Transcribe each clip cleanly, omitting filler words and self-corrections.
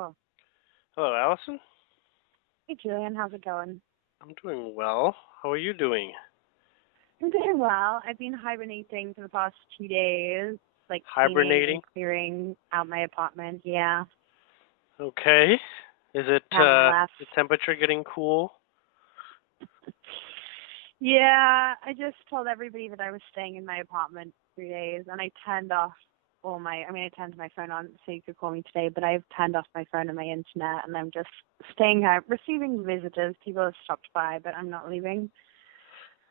Oh, Hello, Alison. hey Julien, how's it going? I'm doing well. How are you doing? I'm doing well. I've been hibernating for the past 2 days, like cleaning and Hibernating? clearing out my apartment. Yeah, Okay. Is it haven't left. the temperature getting cool? Yeah, I just told everybody that I was staying in my apartment 3 days, and I turned off I turned my phone on so you could call me today, but I've turned off my phone and my internet, and I'm just staying here, receiving visitors. People have stopped by, but I'm not leaving.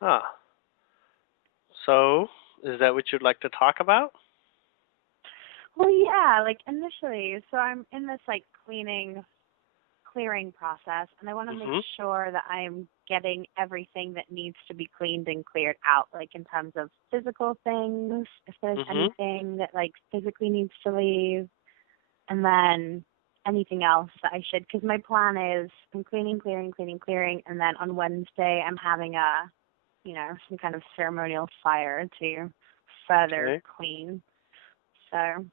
Ah. So, is that what you'd like to talk about? Well, yeah, like initially, so I'm in this like clearing process, and I want to make Mm-hmm. sure that I'm getting everything that needs to be cleaned and cleared out, like in terms of physical things, if there's Mm-hmm. anything that like physically needs to leave, and then anything else that I should, because my plan is I'm clearing, and then on Wednesday I'm having some kind of ceremonial fire to further Okay. clean. So,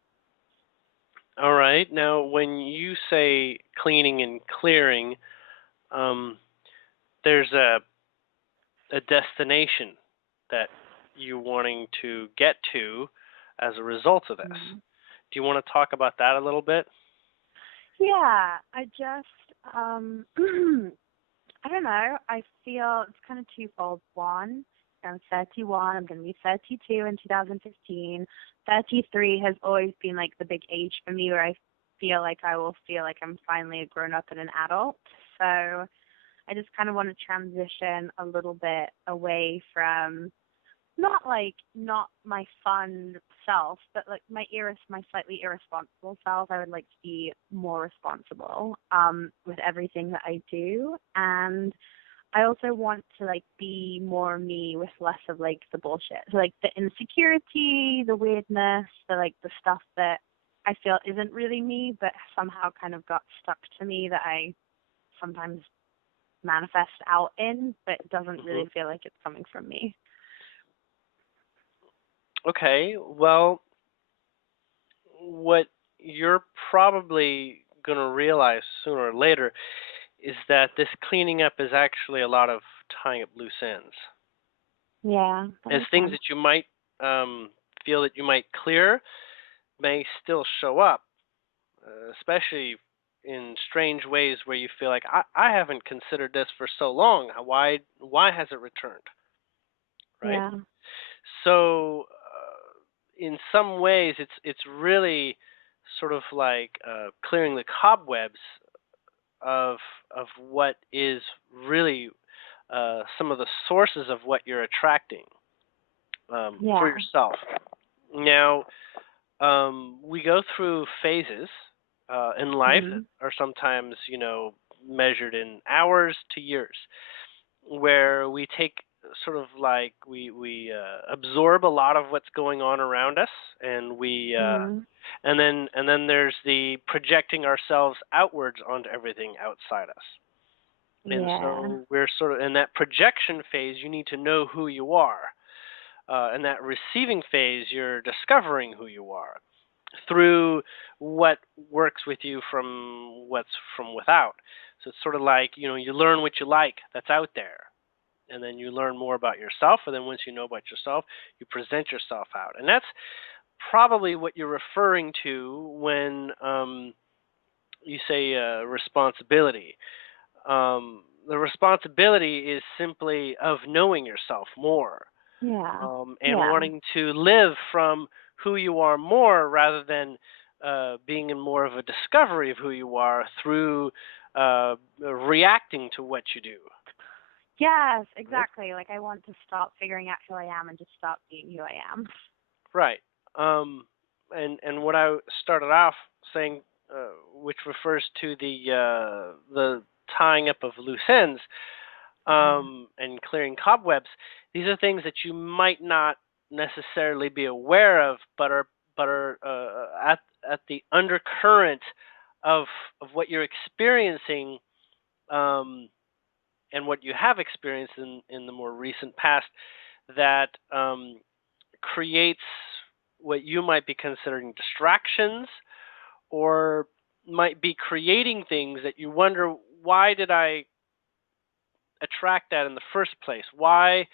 All right. Now, when you say cleaning and clearing, um, there's a destination that you're wanting to get to as a result of this. mm. Do you want to talk about that a little bit? Yeah, I just I don't know. I feel it's kind of twofold. One, I'm 31. I'm going to be 32 in 2015. 33 has always been like the big age for me where I feel like I will feel like I'm finally a grown up and an adult. So I just kind of want to transition a little bit away from not my fun self, but like my slightly irresponsible self. I would like to be more responsible with everything that I do, and I also want to like be more me with less of like the bullshit. So like the insecurity, the weirdness, the stuff that I feel isn't really me, but somehow kind of got stuck to me that I sometimes manifest out in, but it doesn't Mm-hmm. really feel like it's coming from me. Okay. Well, what you're probably going to realize sooner or later is that this cleaning up is actually a lot of tying up loose ends. Yeah, that As makes things sense. that you might feel that you might clear may still show up, especially in strange ways where you feel like I haven't considered this for so long. Why has it returned? Right. Yeah. So in some ways, it's really sort of like clearing the cobwebs of what is really some of the sources of what you're attracting for Yeah. yourself. Now, we go through phases in life that Mhm. are sometimes, measured in hours to years, where we take sort of like we absorb a lot of what's going on around us, and we Mhm. and then there's the projecting ourselves outwards onto everything outside us. And Yeah. so we're sort of in that projection phase. You need to know who you are. In that receiving phase, you're discovering who you are through what works with you from what's from without. So it's sort of like, you learn what you like that's out there. And then you learn more about yourself. And then once you know about yourself, you present yourself out. And that's probably what you're referring to when you say responsibility. The responsibility is simply of knowing yourself more, Yeah. and Yeah. wanting to live from who you are more rather than being in more of a discovery of who you are through reacting to what you do. Yes, Right. exactly. Like I want to stop figuring out who I am and just stop being who I am. Right. And what I started off saying, which refers to the tying up of loose ends, Mhm. and clearing cobwebs. These are things that you might not necessarily be aware of, but are at the undercurrent of what you're experiencing, um, and what you have experienced in the more recent past that creates what you might be considering distractions, or might be creating things that you wonder, why did I attract that in the first place? Why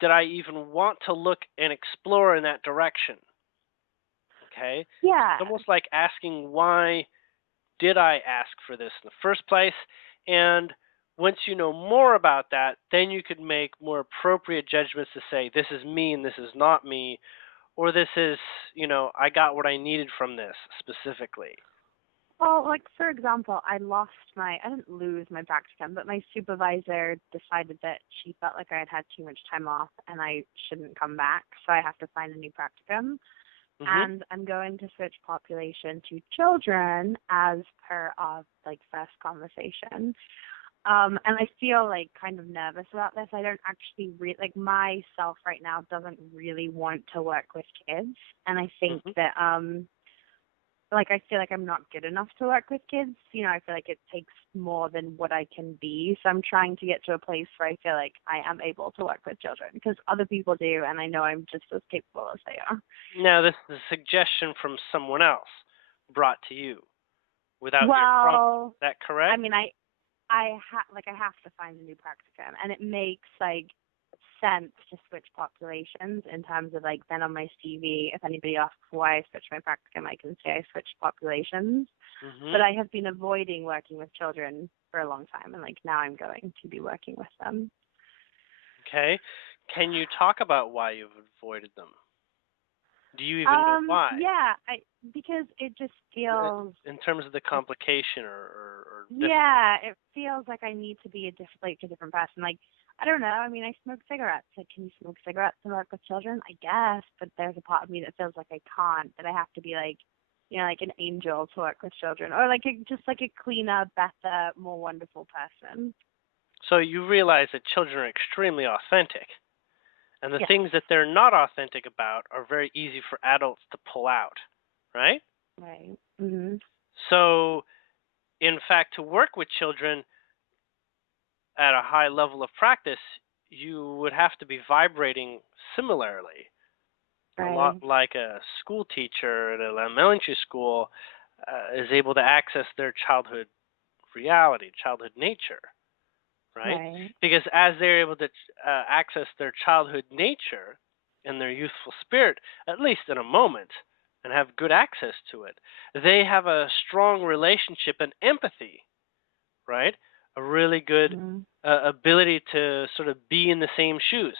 did I even want to look and explore in that direction? Okay? Yeah. It's almost like asking, why did I ask for this in the first place? And once you know more about that, then you could make more appropriate judgments to say, this is me and this is not me, or this is, I got what I needed from this specifically. Well, like for example, I didn't lose my practicum, but my supervisor decided that she felt like I had had too much time off and I shouldn't come back, so I have to find a new practicum. Hmm. And I'm going to switch population to children as per our like first conversation. And I feel like kind of nervous about this. I don't actually like myself right now doesn't really want to work with kids, and I think Hmm. that like I feel like I'm not good enough to work with kids. I feel like it takes more than what I can be. So I'm trying to get to a place where I feel like I am able to work with children because other people do, and I know I'm just as capable as they are. Now, this is a suggestion from someone else brought to you without your prompt. Is Well, that I correct? mean, I have to find a new practicum, and it makes like sense to switch populations in terms of like then on my CV, if anybody asks why I switched my practicum, I can say I switched populations. Hmm. But I have been avoiding working with children for a long time, and like now I'm going to be working with them. Okay. Can you talk about why you've avoided them? Do you even know why? Yeah, I because it just feels In terms of the complication or different. yeah, it feels like I need to be a different person. Like I don't know. I mean, I smoke cigarettes. Like, can you smoke cigarettes and work with children? I guess, but there's a part of me that feels like I can't. That I have to be like, like an angel to work with children, or like just like a cleaner, better, more wonderful person. So you realize that children are extremely authentic, and the Yes. things that they're not authentic about are very easy for adults to pull out, right? Right. Mhm. So, in fact, to work with children at a high level of practice, you would have to be vibrating similarly. A lot Right. like a school teacher at an elementary school is able to access their childhood reality, childhood nature, right? Right. Because as they're able to access their childhood nature and their youthful spirit, at least in a moment, and have good access to it, they have a strong relationship and empathy, right? A really good Mhm. ability to sort of be in the same shoes,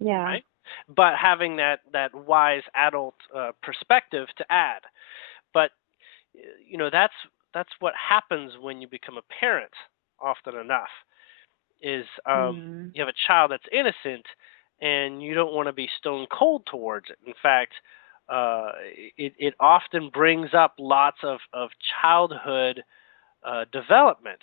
Yeah. right? But having that wise adult perspective to add. But that's what happens when you become a parent. Often enough, is Mhm. you have a child that's innocent, and you don't want to be stone cold towards it. In fact, it often brings up lots of childhood development.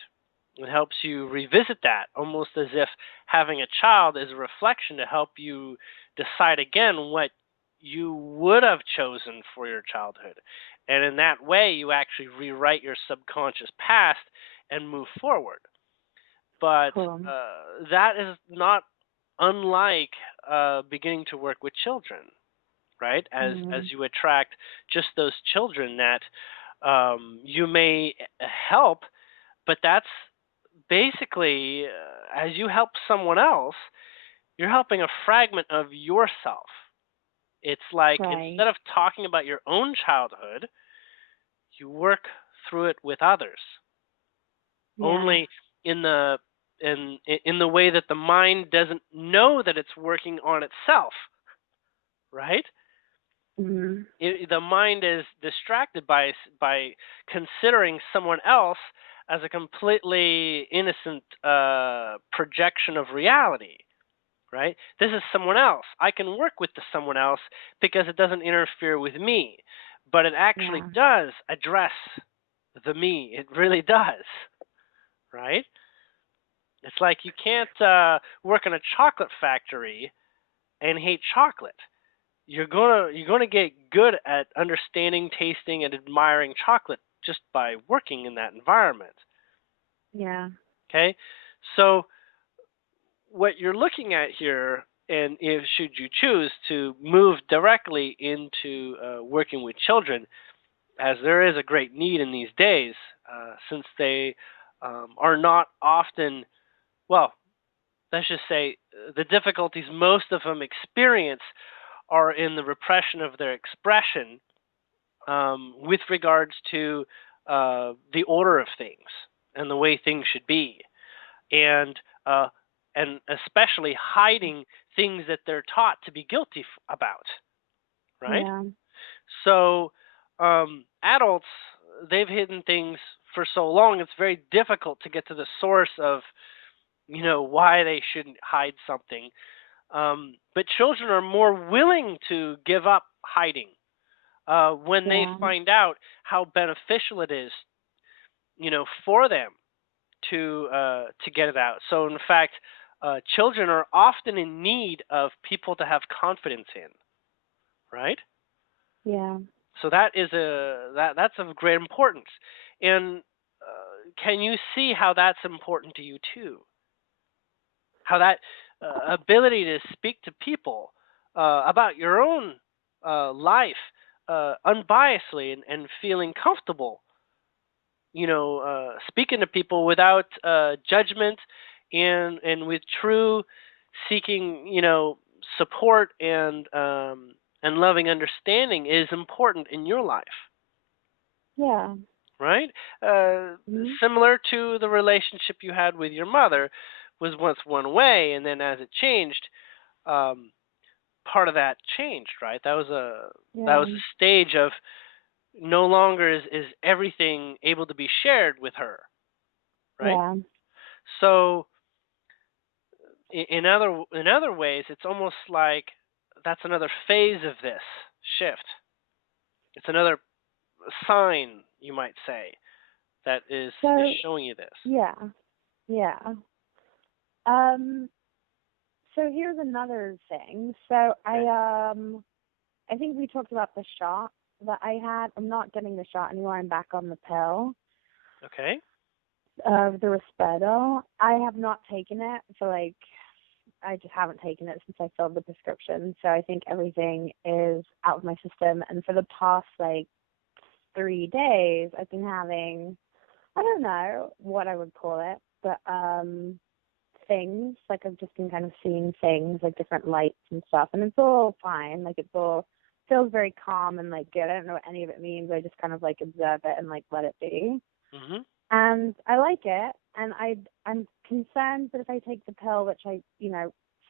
It helps you revisit that, almost as if having a child is a reflection to help you decide again what you would have chosen for your childhood. And in that way, you actually rewrite your subconscious past and move forward. But Cool. that is not unlike beginning to work with children, right? As Mhm. you attract just those children that you may help, but that's basically, as you help someone else, you're helping a fragment of yourself. It's like Right. instead of talking about your own childhood, you work through it with others. Yeah. Only in the way that the mind doesn't know that it's working on itself, right? Mhm. The mind is distracted by considering someone else as a completely innocent projection of reality, right? This is someone else. I can work with the someone else because it doesn't interfere with me, but it actually Yeah. does address the me. It really does, right? It's like you can't work in a chocolate factory and hate chocolate. You're gonna get good at understanding, tasting, and admiring chocolate just by working in that environment. Yeah. Okay, so what you're looking at here, and if should you choose to move directly into working with children, as there is a great need in these days, since they are not often, well, let's just say the difficulties most of them experience are in the repression of their expression with regards to the order of things and the way things should be, and uh, and especially hiding things that they're taught to be guilty about, right? Yeah. So adults, they've hidden things for so long, it's very difficult to get to the source of, why they shouldn't hide something. But children are more willing to give up hiding when they Yeah. find out how beneficial it is, for them to get it out. So in fact, children are often in need of people to have confidence in, right? Yeah. So that's of great importance. And can you see how that's important to you too? How that ability to speak to people about your own life unbiasedly and feeling comfortable, speaking to people without judgment and with true seeking, support and loving understanding is important in your life, Yeah. right? Uh, Mhm. Similar to the relationship you had with your mother was once one way, and then as it changed, um, part of that changed, right? That was Yeah. a stage of no longer is everything able to be shared with her, right? Yeah. So in other ways, it's almost like that's another phase of this shift. It's another sign, you might say, that is So showing you this. yeah. Yeah. Um. So here's another thing. So Okay. I think we talked about the shot that I had. I'm not getting the shot anymore. I'm back on the pill Okay. of the Risperdal. I have not taken it for like I just haven't taken it since I filled the prescription. So I think everything is out of my system. And for the past like 3 days, I've been having I don't know what I would call it, but things like I've just been kind of seeing things like different lights and stuff, and it's all fine. Like it's all feels very calm and like good. I don't know what any of it means. I just kind of like observe it and like let it be. Mhm. And I like it, and I'm concerned that if I take the pill, which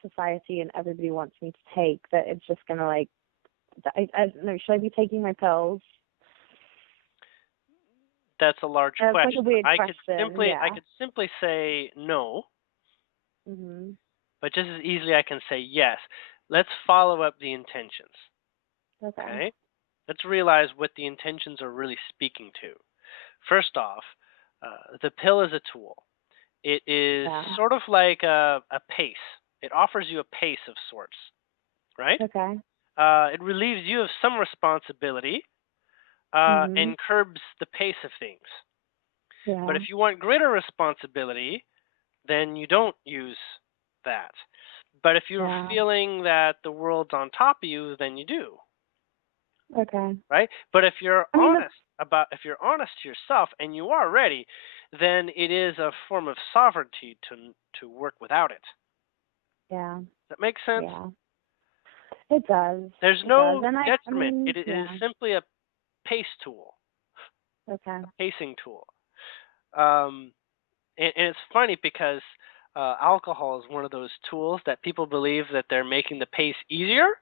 society and everybody wants me to take, that it's just gonna like I don't know. Should I be taking my pills? That's a large It's like a question. weird I could question. simply I Yeah. could simply say no, Mhm. but just as easily I can say yes. Let's follow up the intentions. Okay. Okay? Let's realize what the intentions are really speaking to. First off, the pill is a tool. It is Yeah. sort of like a pace. It offers you a pace of sorts, right? Okay. It relieves you of some responsibility Mhm. and curbs the pace of things. But Yeah. if you want greater responsibility, then you don't use that. But if you're Yeah. feeling that the world's on top of you, then you do, Okay. right? But I mean, if you're honest to yourself and you are ready, then it is a form of sovereignty to work without it. yeah. Does that make sense? Yeah. It does. There's It does. no And I detriment. mean, It is yeah. simply a pace tool, Okay. a pacing tool. Um, and it's funny because alcohol is one of those tools that people believe that they're making the pace easier,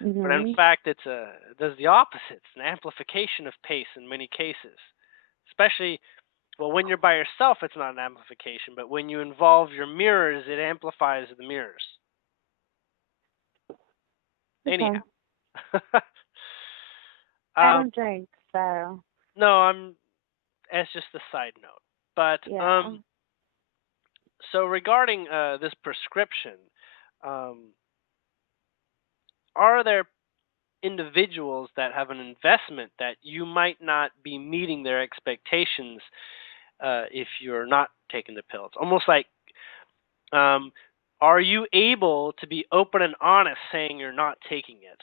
but in Mhm. fact, it does the opposite. It's an amplification of pace in many cases, especially well when you're by yourself. It's not an amplification, but when you involve your mirrors, it amplifies the mirrors. Anyhow, Okay. I um, don't drink, so no, I'm. As just a side note, but yeah. so regarding this prescription, um, are there individuals that have an investment that you might not be meeting their expectations if you're not taking the pills? Almost like, um, are you able to be open and honest saying you're not taking it?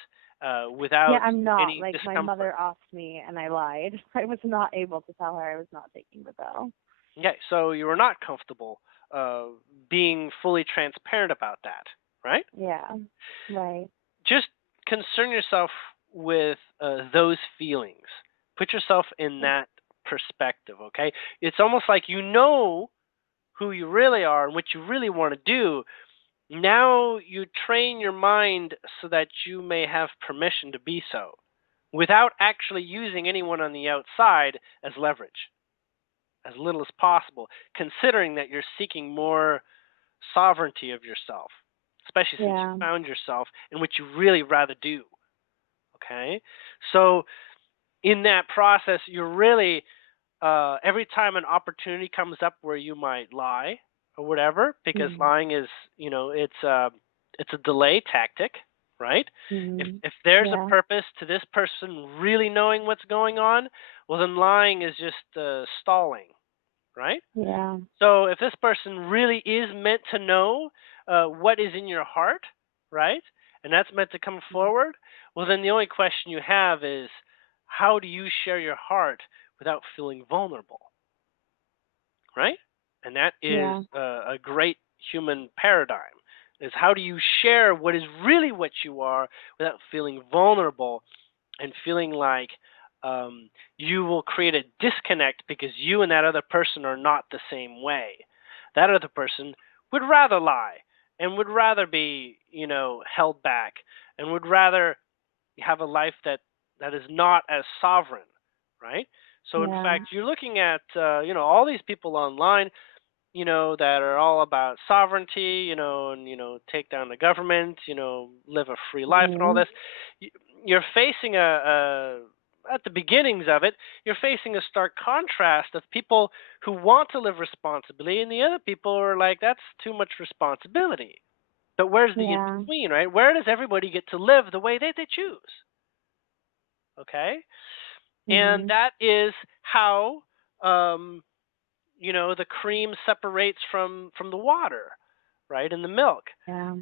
Yeah, without I'm not. any Like, my discomfort. mother asked me, and I lied. I was not able to tell her I was not taking the pill. Okay, so you were not comfortable uh, being fully transparent about that, right? Yeah. Right. Just concern yourself with those feelings. Put yourself in that perspective, okay? It's almost like you know who you really are and what you really want to do. Now you train your mind so that you may have permission to be so without actually using anyone on the outside as leverage, as little as possible, considering that you're seeking more sovereignty of yourself, especially since you Yeah. found yourself in what you really rather do. Okay? So, in that process, you're really, every time an opportunity comes up where you might lie or whatever, because Mm-hmm. lying is, it's a delay tactic, right? Mm-hmm. If there's a Yeah. purpose to this person really knowing what's going on, well, then lying is just stalling, right? Yeah. So if this person really is meant to know what is in your heart, right, and that's meant to come forward, well, then the only question you have is how do you share your heart without feeling vulnerable, right? And that is Yeah. a great human paradigm. Is how do you share what is really what you are without feeling vulnerable and feeling like you will create a disconnect because you and that other person are not the same way. That other person would rather lie and would rather be, held back and would rather have a life that is not as sovereign, right? So in Yeah. fact, you're looking at all these people online, that are all about sovereignty, and take down the government, live a free life and all Mm-hmm. this. Y- You're facing at the beginnings of it, you're facing a stark contrast of people who want to live responsibly, and the other people are like, that's too much responsibility. But where's the in Yeah. between, right? Where does everybody get to live the way they choose? Okay, and Mm-hmm. that is how um, the cream separates from the water, right, and the milk. Yeah.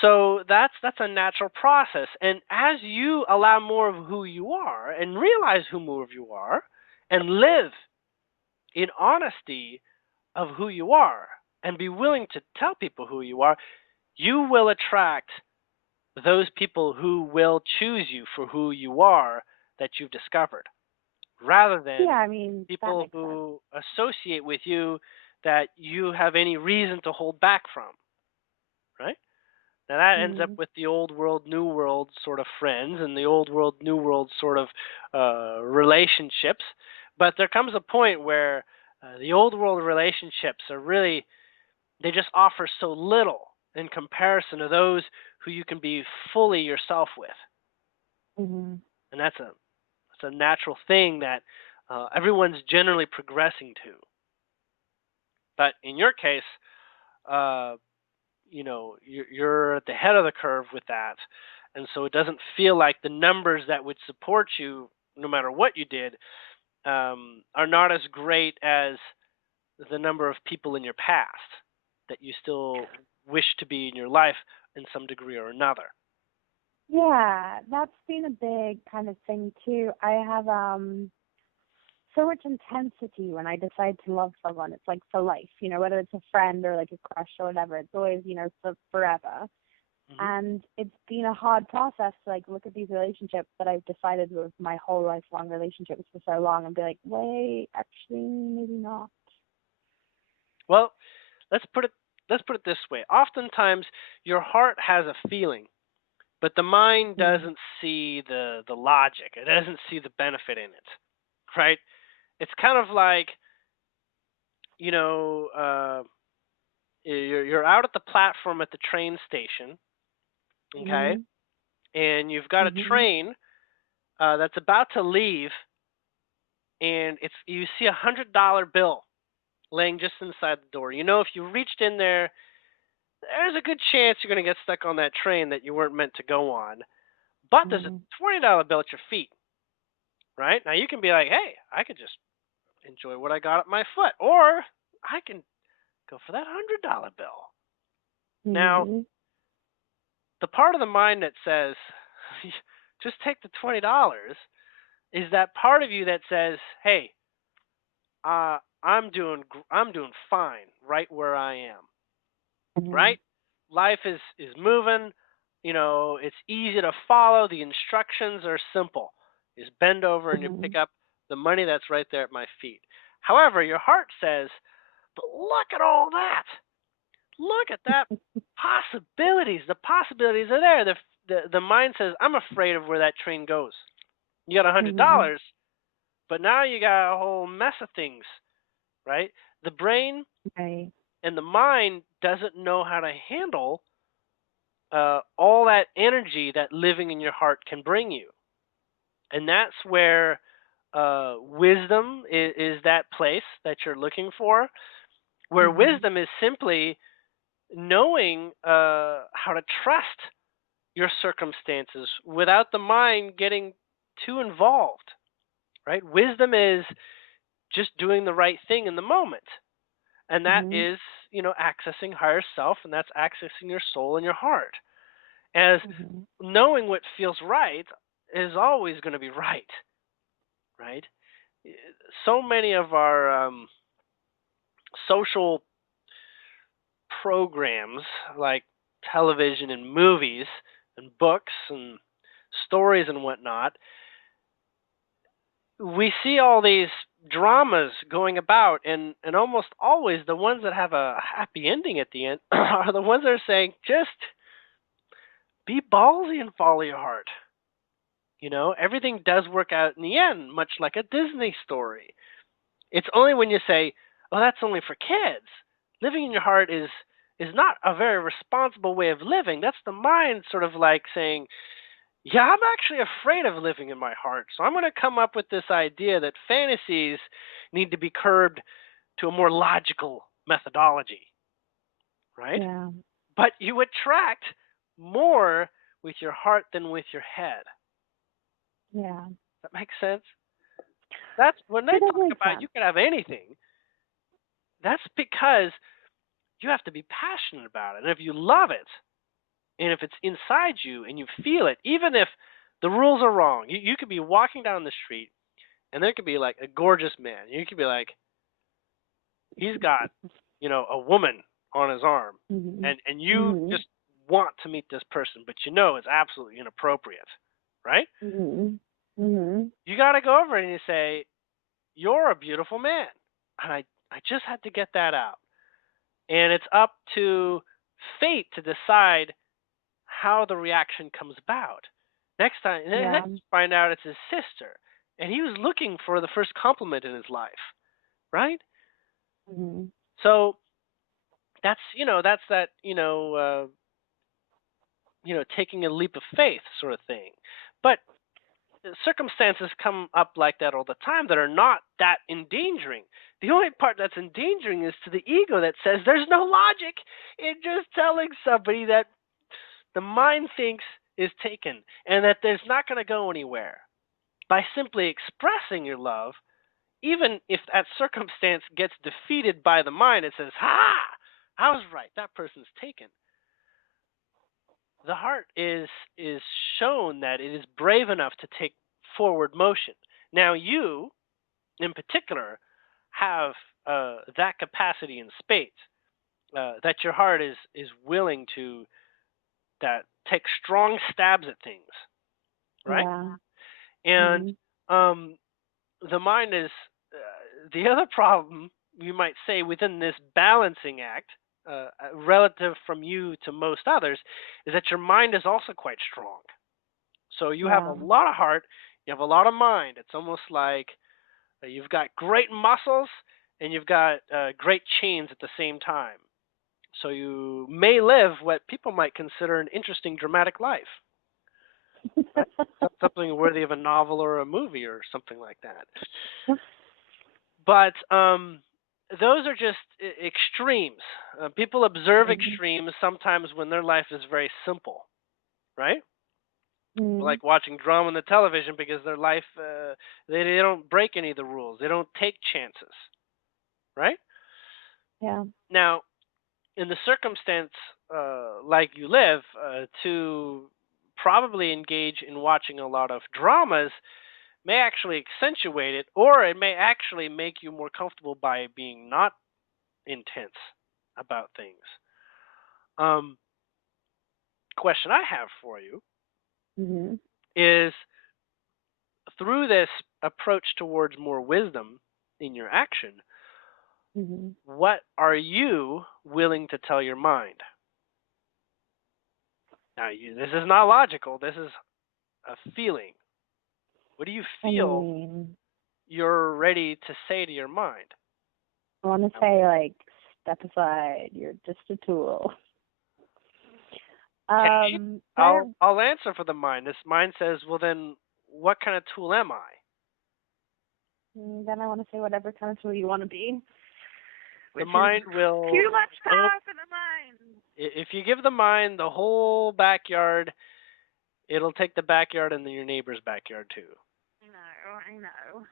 So that's a natural process, and as you allow more of who you are and realize who more of you are and live in honesty of who you are and be willing to tell people who you are, you will attract those people who will choose you for who you are that you've discovered, rather Yeah, than I mean, that people makes sense. who associate with you that you have any reason to hold back from, right? Now that ends up Mm-hmm. with the old world, new world sort of friends and the old world, new world sort of relationships. But there comes a point where the old world relationships are really, they just offer so little in comparison to those who you can be fully yourself with. Mm-hmm. And that's a natural thing that everyone's generally progressing to. But in your case, uh, you're at the head of the curve with that, and so it doesn't feel like the numbers that would support you, no matter what you did, are not as great as the number of people in your past that you still wish to be in your life in some degree or another. Yeah, that's been a big kind of thing too. I have so much intensity when I decide to love someone. It's like for life, whether it's a friend or like a crush or whatever. It's always, for forever. Hmm. And it's been a hard process to like look at these relationships that I've decided were my whole lifelong relationships for so long and be like, wait, actually, maybe not. Well, let's put it let's put it this way. Oftentimes, your heart has a feeling, but the mind Mm. doesn't see the logic. It doesn't see the benefit in it, right? It's kind of like, you know, uh, you're out at the platform at the train station, okay, Mhm. and you've got a Mhm. train that's about to leave, and it's you see $100 bill laying just inside the door. If you reached in there, there's a good chance you're going to get stuck on that train that you weren't meant to go on. But there's a Mhm. $20 bill at your feet, right? Now you can be like, hey, I could just enjoy what I got at my foot, or I can go for that $100 bill. Now, Mhm. the part of the mind that says just take the $20, is that part of you that says, "Hey, I'm doing fine right where I am." Mhm. Right? Life is moving. It's easy to follow. The instructions are simple. You just bend over and you pick Mhm. up the money that's right there at my feet. However, your heart says, "But look at all that. Look at that possibilities. The possibilities are there." The mind says, "I'm afraid of where that train goes." You got a hundred Mhm. dollars, but now you got a whole mess of things, right? The brain Right. and the mind doesn't know how to handle all that energy that living in your heart can bring you. And that's where wisdom is that place that you're looking for, where Mhm. wisdom is simply knowing how to trust your circumstances without the mind getting too involved, right? Wisdom is just doing the right thing in the moment. And that Mhm. is, accessing higher self, and that's accessing your soul and your heart. As Mhm. knowing what feels right is always going to be right, right? So many of our social programs, like television and movies and books and stories and whatnot, we see all these dramas going about, and almost always the ones that have a happy ending at the end are the ones that are saying, just be ballsy and follow your heart. Everything does work out in the end, much like a Disney story. It's only when you say, "Oh, that's only for kids." Living in your heart is not a very responsible way of living. That's the mind sort of like saying, "Yeah, I'm actually afraid of living in my heart. So I'm going to come up with this idea that fantasies need to be curbed to a more logical methodology." Right? Yeah. But you attract more with your heart than with your head. Yeah. That makes sense? That's when they It does talk make about you sense. can have anything. That's because you have to be passionate about it. And if you love it, and if it's inside you and you feel it, even if the rules are wrong, you could be walking down the street and there could be like a gorgeous man. You could be like, he's got, a woman on his arm, Mhm. and you Mhm. just want to meet this person, but it's absolutely inappropriate, right? Mhm. Mhm. You got to go over and you say, "You're a beautiful man," and I just had to get that out. And it's up to fate to decide how the reaction comes about. Yeah. Next you find out it's his sister, and he was looking for the first compliment in his life, right? Mhm. So that's that taking a leap of faith sort of thing. But circumstances come up like that all the time that are not that endangering. The only part that's endangering is to the ego that says there's no logic in just telling somebody that the mind thinks is taken and that there's not going to go anywhere. By simply expressing your love, even if that circumstance gets defeated by the mind, it says, "Ha! I was right. That person's taken." The heart is shown that it is brave enough to take forward motion. Now, you, in particular, have that capacity in spades. That your heart is willing to that take strong stabs at things, right? Yeah. And Mhm. um, the mind is the other problem you might say within this balancing act, relative from you to most others, is that your mind is also quite strong. So you have a Yeah. lot of heart, you have a lot of mind. It's almost like you've got great muscles and you've got great chains at the same time. So you may live what people might consider an interesting dramatic life. Right? Something worthy of a novel or a movie or something like that. But those are just extremes. People observe Mhm. extremes sometimes when their life is very simple, right? Mhm. Like watching drama on the television because their life, they don't break any of the rules. They don't take chances, right? Yeah. Now, in the circumstance like you live, to probably engage in watching a lot of dramas may actually accentuate it, or it may actually make you more comfortable by being not intense about things. Um, Question I have for you Mhm. is, through this approach towards more wisdom in your action, Mhm. what are you willing to tell your mind? Now, this is not logical. This is a feeling. What do you I feel mean, you're ready to say to your mind? I want to say like, step aside. You're just a tool. Okay, But I don't. I'll answer for the mind. This mind says, "Well, then, what kind of tool am I?" Then I want to say whatever kind of tool you want to be, The which is mind will. too much Oh, power for the mind. if you give the mind the whole backyard, it'll take the backyard and then your neighbor's backyard too. I know.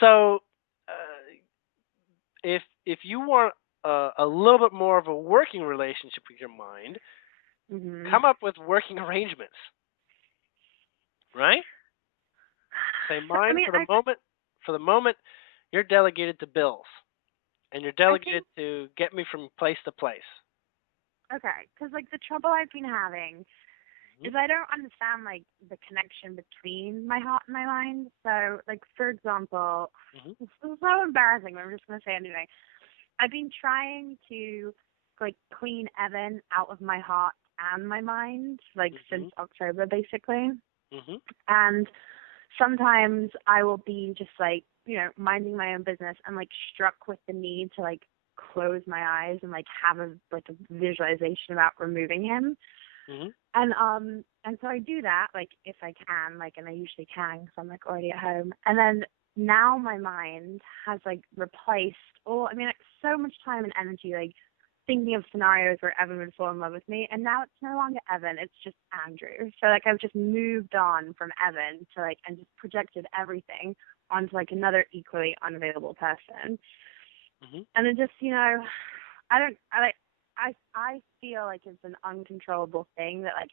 So, if you want a little bit more of a working relationship with your mind, Mhm. come up with working arrangements, right? Say, So I mind, mean, for the moment, you're delegated to bills, and you're I delegated think to get me from place to place. okay, because like the trouble I've been having Hmm. is I don't understand like the connection between my heart and my mind. So like for example, Hmm. this is so embarrassing, but I'm just gonna say it anyway. I've been trying to like clean Evan out of my heart and my mind like Hmm. since October basically. Hmm. And sometimes I will be just like, minding my own business and like struck with the need to like close my eyes and like have a visualization about removing him. Hmm. And so I do that like if I can, like, and I usually can because I'm like already at home. And then now my mind has like replaced like so much time and energy like thinking of scenarios where Evan would fall in love with me, and now it's no longer Evan, it's just Andrew. So like I've just moved on from Evan to like and just projected everything onto like another equally unavailable person. Hmm. And it just, I don't I feel like it's an uncontrollable thing that like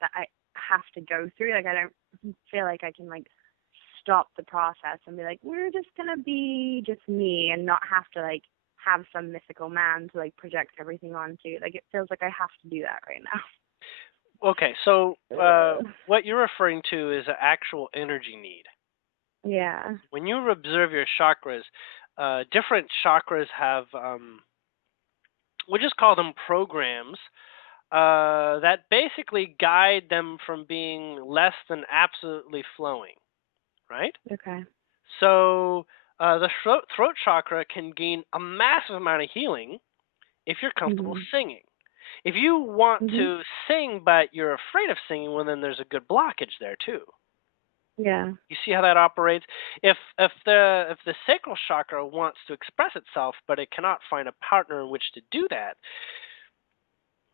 that I have to go through. Like I don't feel like I can like stop the process and be like, we're just gonna be just me and not have to like have some mythical man to like project everything onto. Like it feels like I have to do that right Okay, so now. Ugh. what you're referring to is an actual energy need. Yeah. When you observe your chakras, different chakras have, we'll just call them programs, that basically guide them from being less than absolutely flowing, right? Okay. So the throat chakra can gain a massive amount of healing if you're comfortable Mhm. singing. If you want Mhm. to sing but you're afraid of singing, well, then there's a good blockage there too. Yeah. You see how that operates? If the sacral chakra wants to express itself, but it cannot find a partner in which to do that,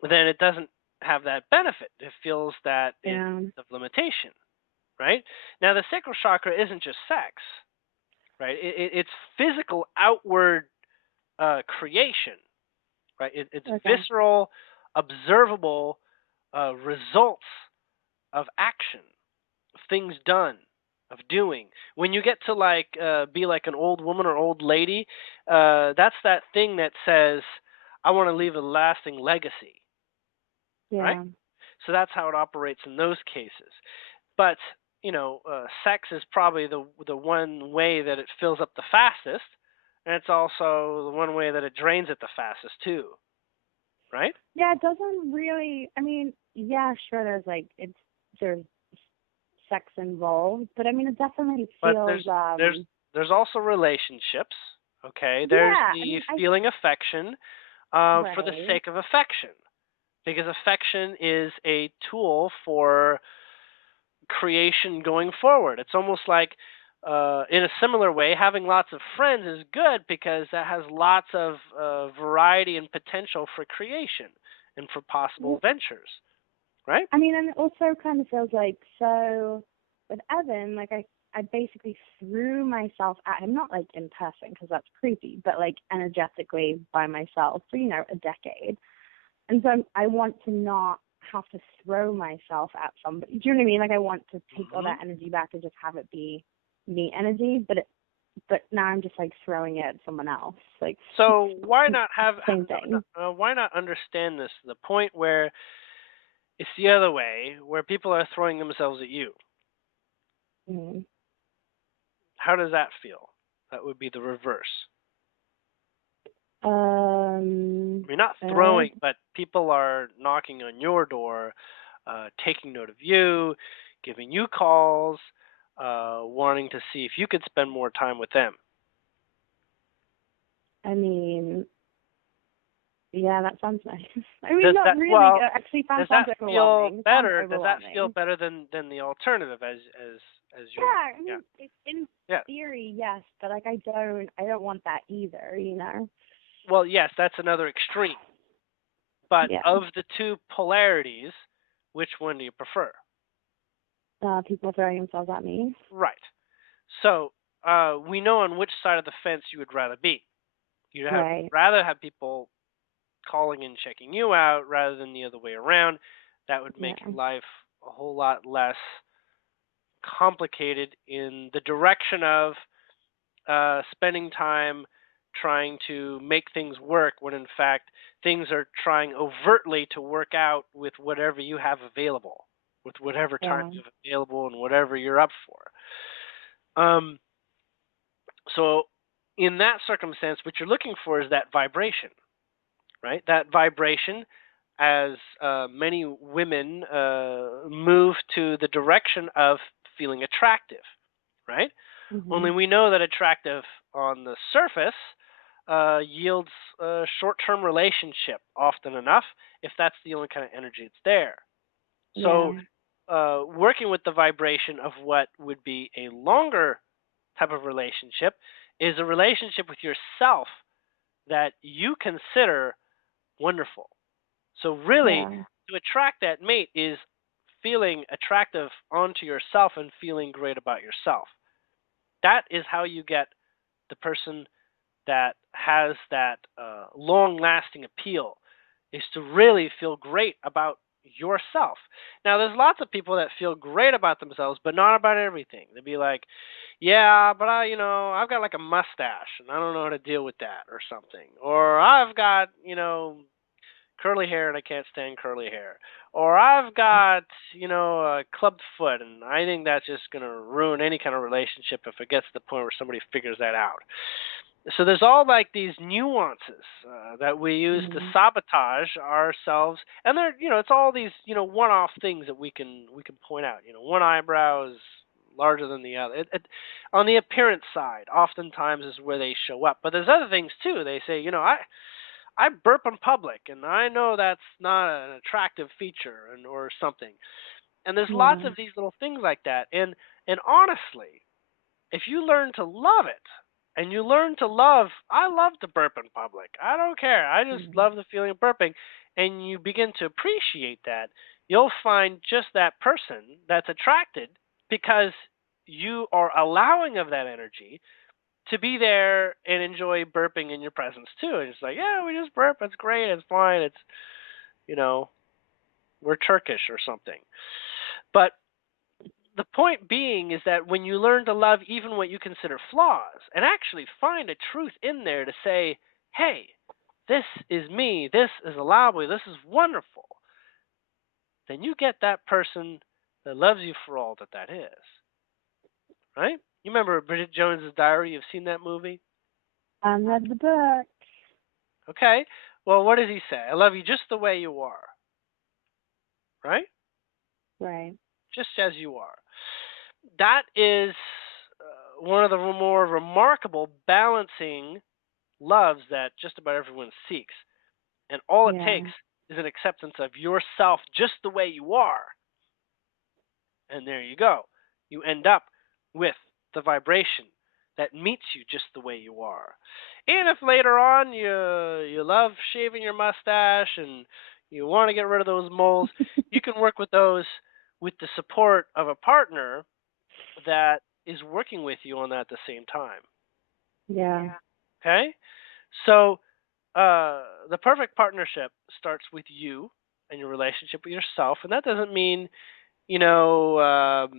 then it doesn't have that benefit. It feels that it's Yeah. of limitation, right? Now, the sacral chakra isn't just sex, right? It's physical outward creation, right? It's Okay. visceral, observable results of action, of things done, of doing. When you get to like be like an old woman or old lady, that's that thing that says, "I want to leave a lasting legacy," right? Yeah. So that's how it operates in those cases. But sex is probably the one way that it fills up the fastest, and it's also the one way that it drains it the fastest too, right? Yeah, it doesn't really. I mean, yeah, sure. There's sex involved, but I mean, it definitely But feels. there's also relationships. Okay, there's Yeah. I the mean, I feeling affection for the right. sake of affection, because affection is a tool for creation going forward. It's almost like, in a similar way, having lots of friends is good because that has lots of variety and potential for creation and for possible ventures, right? I mean, and it also kind of feels like so with Evan, like I basically threw myself at him, not like in person because that's creepy, but like energetically by myself for a decade. And so I want to not have to throw myself at somebody. Do you know what I mean? Like I want to take all Mm-hmm. that energy back and just have it be me energy, but now I'm just like throwing it at someone else. Like So why not have same thing. why not understand this to the point where it's the other way, where people are throwing themselves at you? Mm. How does that feel? That would be the reverse. I mean, not Uh, throwing, but people are knocking on your door, taking note of you, giving you calls, wanting to see if you could spend more time with them. I mean, yeah, that sounds nice. I mean, Does not that really. well? Actually, Does sounds that feel overwhelming. It sounds better? Does that feel overwhelming. better than the alternative as you? Yeah, I Yeah. mean, in Yeah. theory, yes, but like I don't want that either. You know. Well, yes, that's another extreme. But Yeah. of the two polarities, which one do you prefer? People throwing themselves at me. Right. So we know on which side of the fence you would rather be. You'd Right. rather have people calling and checking you out rather than the other way around. That would Yeah. make your life a whole lot less complicated in the direction of spending time trying to make things work when in fact things are trying overtly to work out with whatever you have available, with whatever time Yeah. you have available and whatever you're up for. So in that circumstance, what you're looking for is that vibration, right? That vibration as many women move to the direction of feeling attractive, right? Only Mhm. we know that attractive on the surface yields a short-term relationship often enough if that's the only kind of energy that's there. So Yeah. working with the vibration of what would be a longer type of relationship is a relationship with yourself that you consider wonderful. So really, Yeah. to attract that mate is feeling attractive onto yourself and feeling great about yourself. That is how you get the person that has that long-lasting appeal, is to really feel great about yourself. Now, there's lots of people that feel great about themselves, but not about everything. They'd be like, "Yeah, but I've got like a mustache, and I don't know how to deal with that, or something. Or I've got, curly hair, and I can't stand curly hair. Or I've got, a clubbed foot, and I think that's just going to ruin any kind of relationship if it gets to the point where somebody figures that out." So there's all like these nuances that we use to Mhm. sabotage ourselves, and they're, it's all these, one-off things that we can point out. One eyebrow is larger than the other. On the appearance side, oftentimes is where they show up. But there's other things too. They say, I burp in public, and I know that's not an attractive feature, or something. And there's lots Yeah. of these little things like that. And honestly, if you learn to love it, and you learn to love, I love to burp in public. I don't care. I just Mhm. love the feeling of burping. And you begin to appreciate that, you'll find just that person that's attracted because you are allowing of that energy to be there and enjoy burping in your presence too. And it's like, yeah, we just burp. It's great. It's fine. It's, you know, we're Turkish or something. But the point being is that when you learn to love even what you consider flaws and actually find a truth in there to say, hey, this is me, this is allowable, this is wonderful, then you get that person that loves you for all that that is. Right? You remember Bridget Jones's Diary? You've seen that movie? I read the book. Okay. Well, what does he say? I love you just the way you are. Right? Right. Just as you are. That is one of the more remarkable balancing loves that just about everyone seeks. And all it Yeah. takes is an acceptance of yourself just the way you are. And there you go. You end up with the vibration that meets you just the way you are. And if later on you love shaving your mustache and you want to get rid of those moles, you can work with those with the support of a partner that is working with you on that at the same time. Yeah. Okay? So the perfect partnership starts with you and your relationship with yourself. And that doesn't mean, if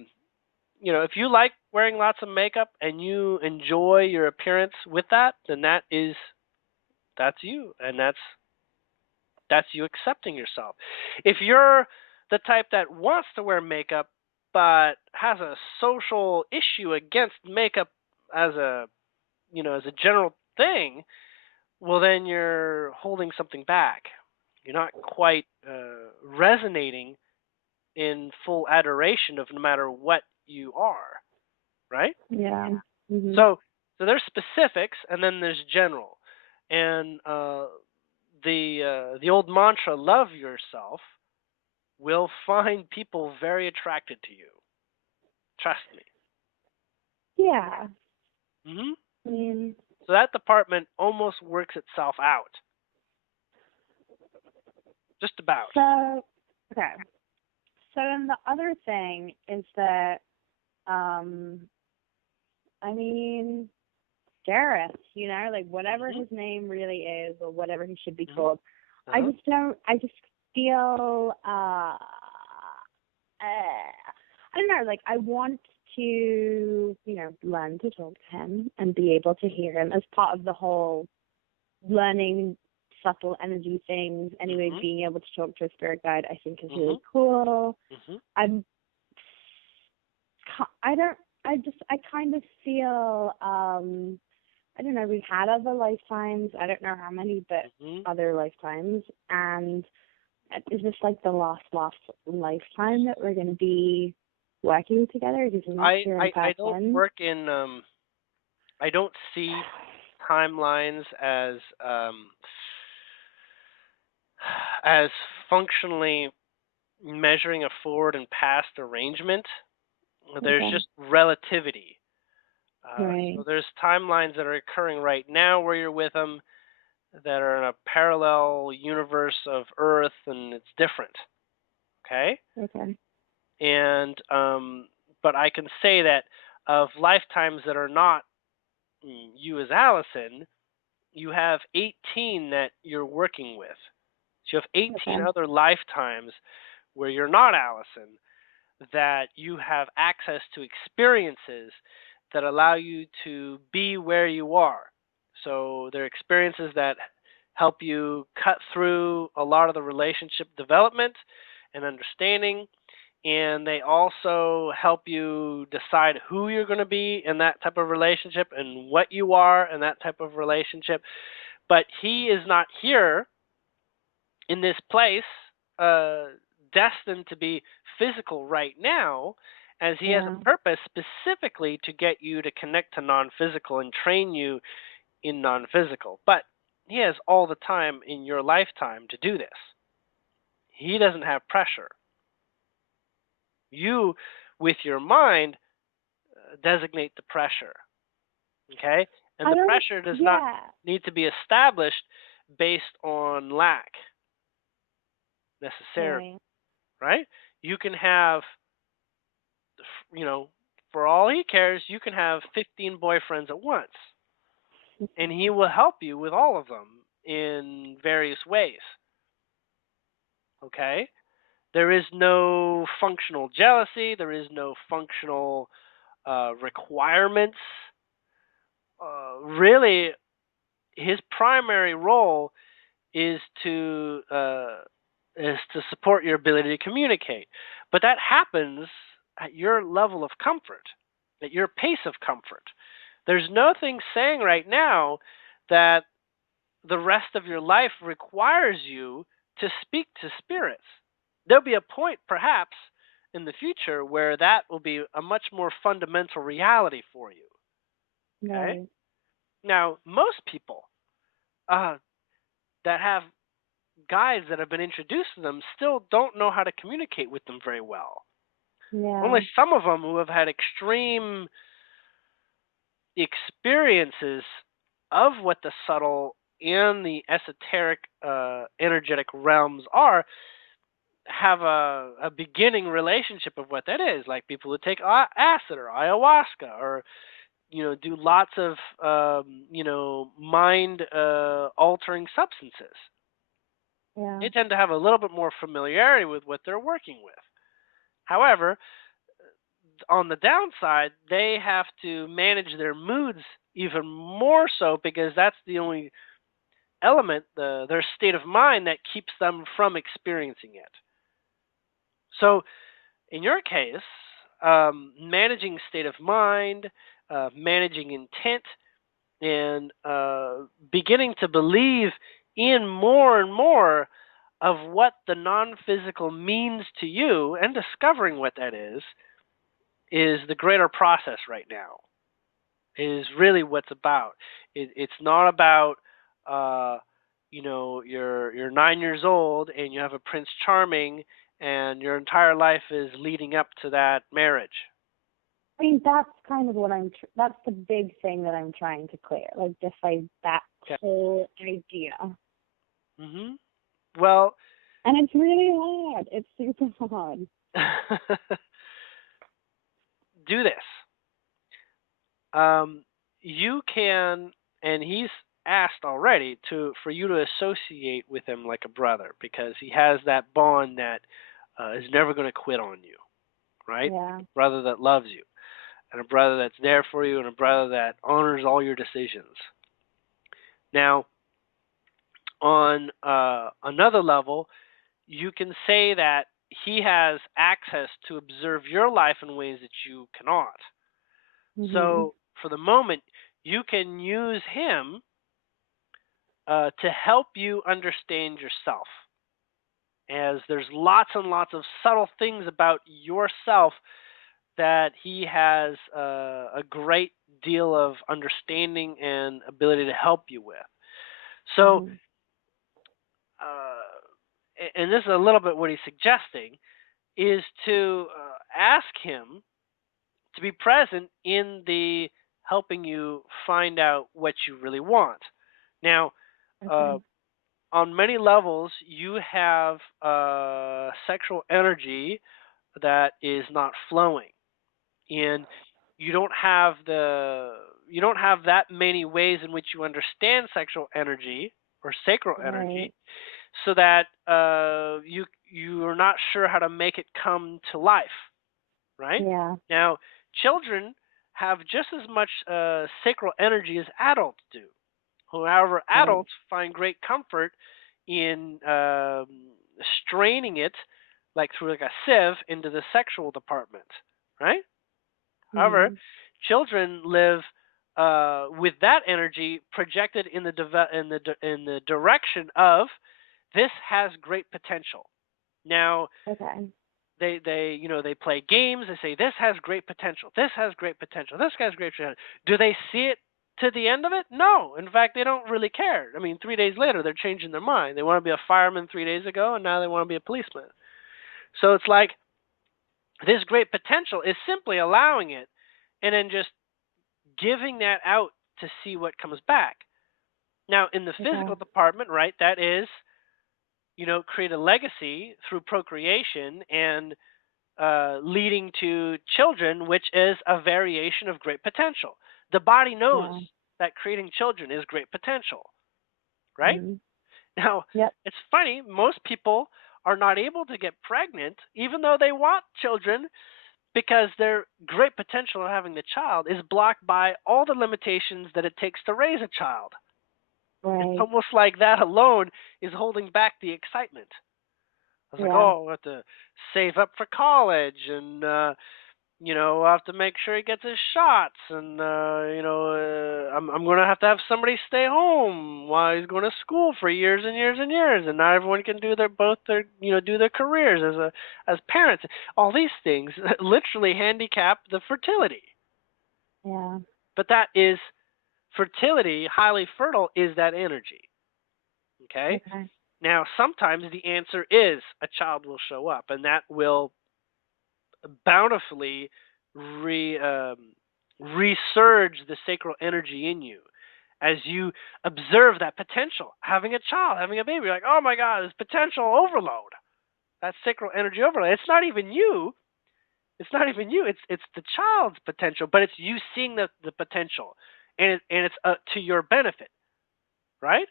you like wearing lots of makeup and you enjoy your appearance with that, then that's you, and that's you accepting yourself. If you're the type that wants to wear makeup but has a social issue against makeup as a general thing, well, then you're holding something back. You're not quite resonating in full adoration of no matter what you are, right? Yeah. Mhm. So there's specifics and then there's general. And the old mantra, love yourself, will find people very attracted to you. Trust me. Yeah. Hmm. I mean, So that department almost works itself out. Just about. so okay. So then the other thing is that, I mean, Gareth, like whatever Hmm. his name really is or whatever he should be Hmm. called, Uh-huh. I just feel, I don't know, like I want to, learn to talk to him and be able to hear him as part of the whole learning subtle energy things. Anyway, Hmm. being able to talk to a spirit guide, I think is Hmm. really cool. Hmm. I'm, I don't, I kind of feel, I don't know, we've had other lifetimes. I don't know how many, but Hmm. other lifetimes. And is this like the last lifetime that we're going to be working together? Because we're not I, here in I I don't person. work in I don't see timelines as functionally measuring a forward and past arrangement. There's Okay. just relativity. Right. So there's timelines that are occurring right now where you're with them that are in a parallel universe of Earth, and it's different. Okay, Okay. and but I can say that of lifetimes that are not you as Alison, you have 18 that you're working with. So you have 18 Okay. other lifetimes where you're not Allison, that you have access to experiences that allow you to be where you are. So they're experiences that help you cut through a lot of the relationship development and understanding, and they also help you decide who you're going to be in that type of relationship and what you are in that type of relationship. But he is not here in this place, uh, destined to be physical right now, as he has Yeah. a purpose specifically to get you to connect to non physical and train you in non physical. But he has all the time in your lifetime to do this. He doesn't have pressure. You, with your mind, designate the pressure. Okay? And I the don't. pressure does not Yeah. need to be established based on lack necessarily, Right. right? You can have, you know, for all he cares, you can have 15 boyfriends at once, and he will help you with all of them in various ways. Okay? There is no functional jealousy, there is no functional requirements. Really, his primary role is to uh, is to support your ability to communicate. But that happens at your level of comfort, at your pace of comfort. There's nothing saying right now that the rest of your life requires you to speak to spirits. There'll be a point, perhaps, in the future where that will be a much more fundamental reality for you. Okay? Right. Now, most people uh, that have guides that have been introduced to them still don't know how to communicate with them very well. Yeah. Only some of them who have had extreme experiences of what the subtle and the esoteric energetic realms are have a beginning relationship of what that is, like people who take acid or ayahuasca or do lots of mind altering substances. Yeah. They tend to have a little bit more familiarity with what they're working with. However, on the downside, they have to manage their moods even more so because that's the only element, their state of mind, that keeps them from experiencing it. So, in your case, managing state of mind, managing intent, and beginning to believe in more and more of what the non physical means to you and discovering what that is the greater process right now. Is really what's about. It's not about, uh, you're 9 years old and you have a Prince Charming and your entire life is leading up to that marriage. I mean, that's kind of what that's the big thing that I'm trying to clear. Like, just like that Okay. whole idea. Well, And it's really hard. It's super hard. do this. You can, and he's asked already for you to associate with him like a brother because he has that bond that is never going to quit on you, right? Yeah. A brother that loves you, and a brother that's there for you, and a brother that honors all your decisions. Now, on another level, you can say that he has access to observe your life in ways that you cannot. So, for the moment, you can use him to help you understand yourself. As there's lots and lots of subtle things about yourself that he has a great deal of understanding and ability to help you with. So, and this is a little bit what he's suggesting, is to ask him to be present in the helping you find out what you really want. Now, on many levels, you have sexual energy that is not flowing, and you don't have that many ways in which you understand sexual energy or sacral energy, so that you are not sure how to make it come to life, right? Yeah. Now, children have just as much sacral energy as adults do. However, adults find great comfort in straining it, like through like a sieve, into the sexual department, right? However, children live with that energy projected in the direction of this has great potential. Now, they play games. They say this has great potential. This has great potential. This has great potential. Do they see it to the end of it? No. In fact, they don't really care. I mean, 3 days later, they're changing their mind. They want to be a fireman 3 days ago, and now they want to be a policeman. So it's like this great potential is simply allowing it and then just giving that out to see what comes back. Now, in the physical department, right, that is, create a legacy through procreation and leading to children, which is a variation of great potential. The body knows that creating children is great potential, right? Now, it's funny, most people are not able to get pregnant even though they want children because their great potential of having the child is blocked by all the limitations that it takes to raise a child. It's almost like that alone is holding back the excitement. I was like, oh, I have to save up for college, and I have to make sure he gets his shots, and I'm going to have somebody stay home while he's going to school for years and years and years, and not everyone can do their careers as parents. All these things literally handicap the fertility. Yeah. But that is fertility, highly fertile, is that energy. Okay? Now, sometimes the answer is a child will show up, and that will bountifully resurge the sacral energy in you as you observe that potential. Having a child, having a baby, you're like, oh my God, there's potential overload. That's sacral energy overload. It's not even you. It's the child's potential, but it's you seeing the potential, and it's to your benefit, right?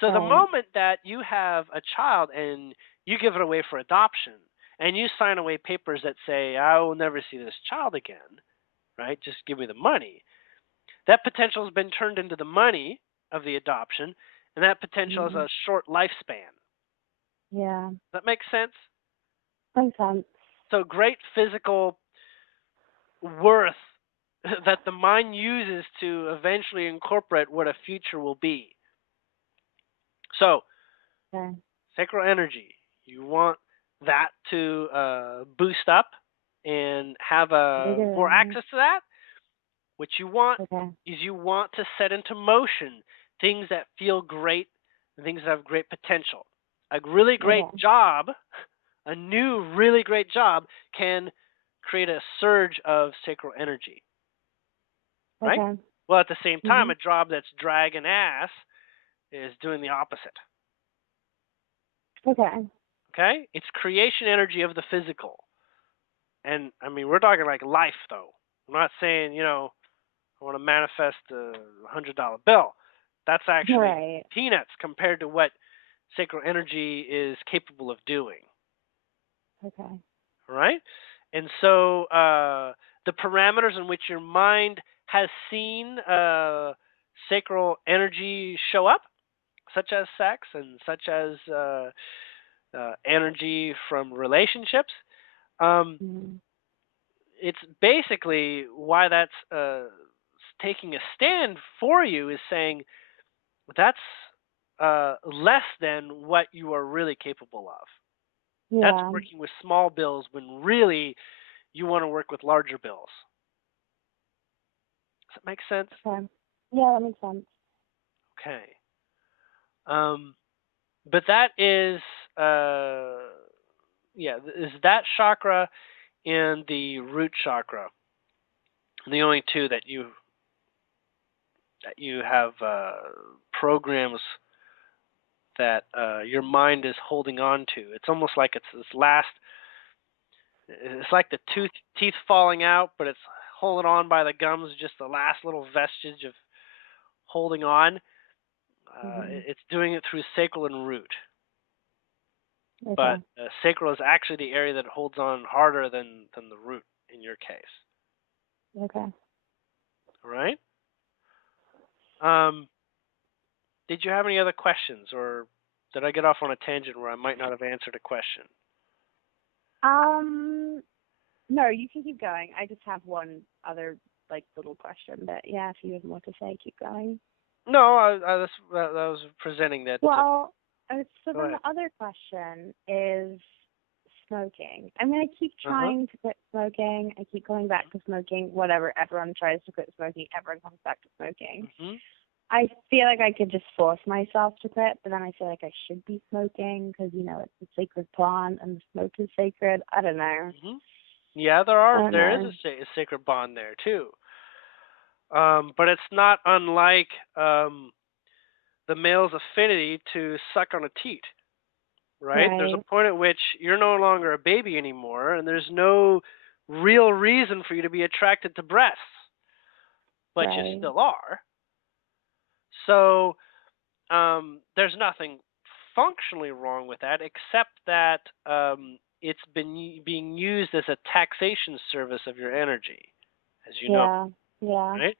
So the Right. moment that you have a child and you give it away for adoption and you sign away papers that say, I will never see this child again, right? Just give me the money. That potential has been turned into the money of the adoption, and that potential has Mm-hmm. a short lifespan. Yeah. Does that make sense? Makes sense. So great physical worth that the mind uses to eventually incorporate what a future will be. So, Okay. sacral energy, you want that to boost up and have more Bigger. access to that. What you want Okay. is you want to set into motion things that feel great and things that have great potential. A really great Okay. job, a new really great job, can create a surge of sacral energy, right? Okay. Well, at the same time, Mhm. a job that's dragging ass is doing the opposite. Okay. Okay? It's creation energy of the physical. And I mean, we're talking like life, though. I'm not saying, I want to manifest $100 bill. That's actually Right. peanuts compared to what sacral energy is capable of doing. Okay. All right? And so the parameters in which your mind has seen sacral energy show up, such as sex and such as energy from relationships, um, Mhm. it's basically why that's taking a stand for you is saying that's less than what you are really capable of. That's Yeah. working with small bills when really you want to work with larger bills. Does that make sense? Okay. Yeah, that makes sense. Okay. Um, but that is, uh, is that chakra and the root chakra the only two that you have programs that your mind is holding on to. It's almost like it's this last. It's like the teeth falling out, but it's holding on by the gums, just the last little vestige of holding on. Mhm. It's doing it through sacral and root, but Okay. sacral is actually the area that holds on harder than the root in your case. Okay. All right. Um, did you have any other questions, or did I get off on a tangent where I might not have answered a question? Um. No, you can keep going. I just have one other like little question, but yeah, if you have more to say, keep going. No, I was presenting that. Well, so Go then ahead. the other question is smoking. I mean, I keep Uh huh. trying to quit smoking. I keep going back to smoking. Whatever, everyone tries to quit smoking. Everyone comes back to smoking. Mhm. I feel like I could just force myself to quit, but then I feel like I should be smoking because, it's a sacred plant and the smoke is sacred. I don't know. Mhm. Yeah, I don't there is know. a sacred bond there too. But it's not unlike the male's affinity to suck on a teat, right? There's a Right, point at which you're no longer a baby anymore, and there's no real reason for you to be attracted to breasts, but you right. still are. So there's nothing functionally wrong with that, except that it's being used as a taxation service of your energy, as you know, Yeah, yeah. right?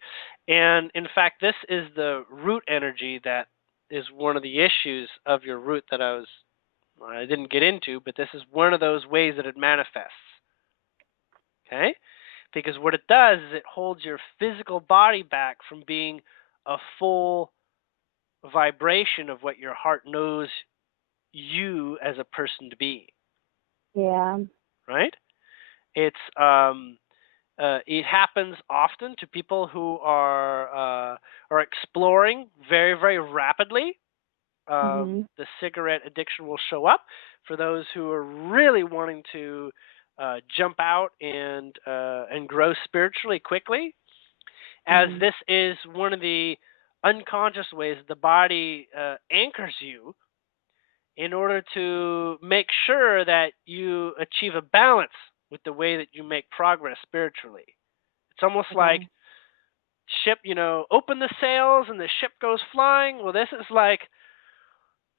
And in fact, this is the root energy that is one of the issues of your root that I didn't get into, but this is one of those ways that it manifests. Okay? Because what it does is it holds your physical body back from being a full vibration of what your heart knows you as a person to be, Yeah. right? It's it happens often to people who are exploring very very rapidly. Mhm. The cigarette addiction will show up for those who are really wanting to jump out and grow spiritually quickly, as Mhm. this is one of the unconscious ways the body anchors you in order to make sure that you achieve a balance with the way that you make progress spiritually. It's almost like Okay. ship, open the sails and the ship goes flying. Well, this is like